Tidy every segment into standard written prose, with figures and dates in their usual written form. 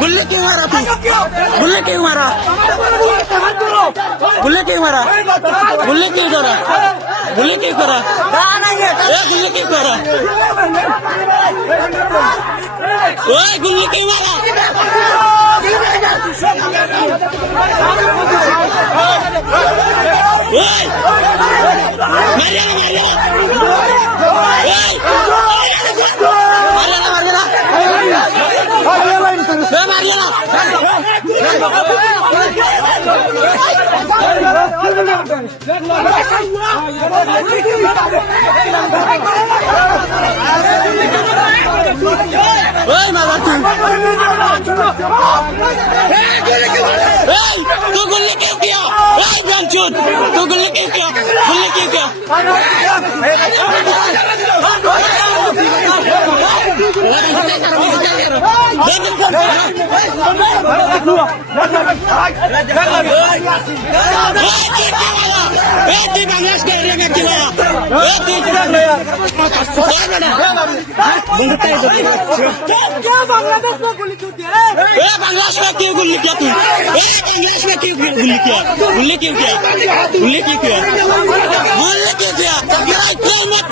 गुल्ली क्यों मारा तू? गुल्ली क्यों मारा? गुल्ली क्यों मारा? गुल्ली क्यों करा? गुल्ली क्यों करा? गुल्ली क्यों करा? ओए गुल्ली क्यों मारा? ओए मारिया मारिया तू गुल्ली क्यों किया? तू गुल्ली क्यों किया? गुल्ली क्यों किया? बांग्लादेश में क्यों गुल्ली किया तू? बांग्लादेश में क्यों गुल्ली किया? गुल्ली क्यों किया? गुल्ली क्यों किया? गुल्ली क्यों किया? तेरा इतना मत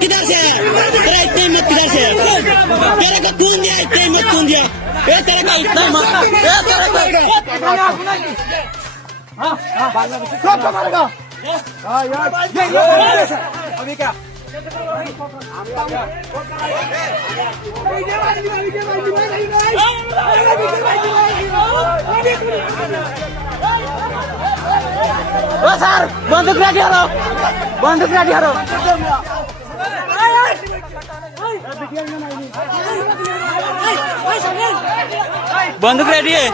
किधर से? तेरा इतना मत किधर से? तेरे को कौन दिया? इतना मत कौन दिया? ये तेरे का इतना मत? ये तेरे का सब मारेगा। अभी क्या? सर बंदूक रेडी हरो, बंदूक रेडी हरो। बंदूक रेडी है।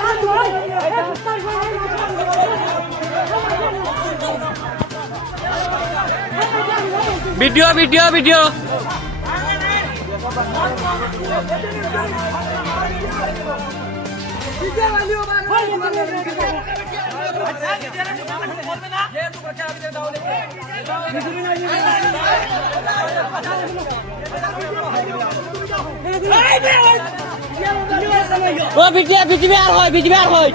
वीडियो वीडियो वीडियो ओ वीडियो बीजीबीआर होय बीजीबीआर होय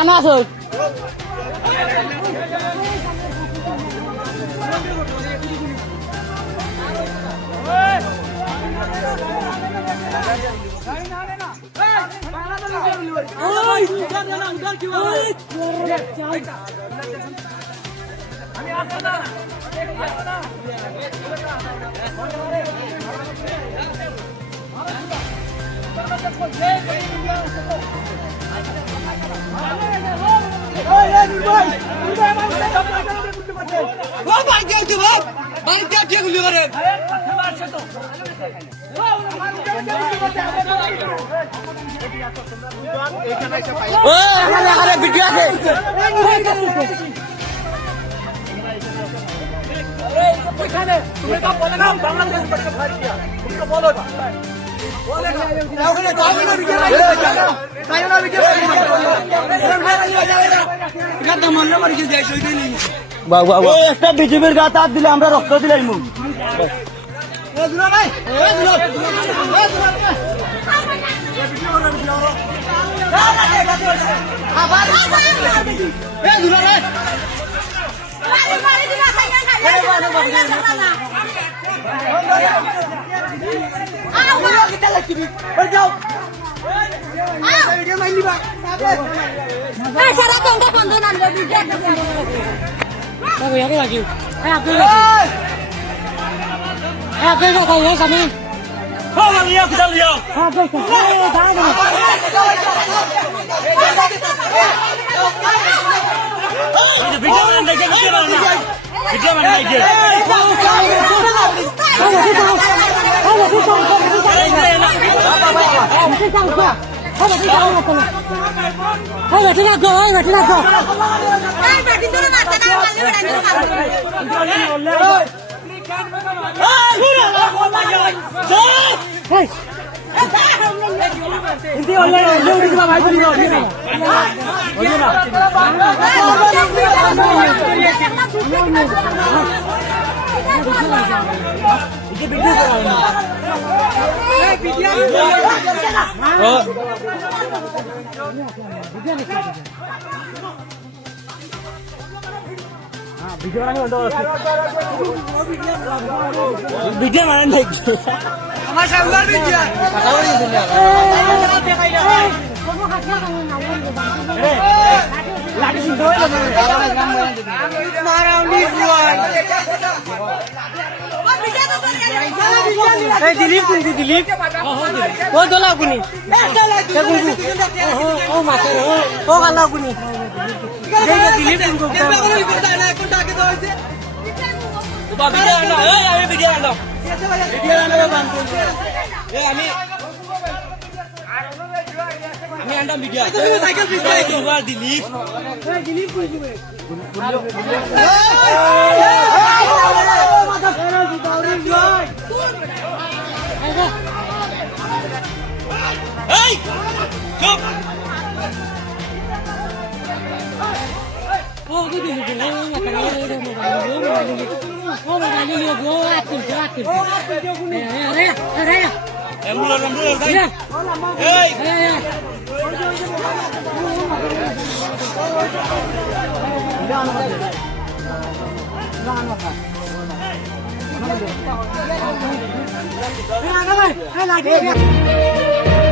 Anas oi. একটা বিজেপির গাত হাত দিলে আমরা রক্ত দিলাই মুখ ভিডিও মানে নাই আমার সামনে ভিডিও লাঠি শুনতে হইলো মারাউনি বুয়াই এই দিলীপ কিন্তু দিলীপ ও দলা গুনি ও মাছে ও গালা গুনি দিলীপ কিন্তু কোনটাকে তো হইছে বাবা ভিডিও আনো এই আমি ভিডিও আনো বান করছে এই আমি আন্ডাম ভিডিও তুমি সাইকেল পিছাই তো দিলীপ এই দিলীপ কইছে এই চুপ ও কি দিলি Hey,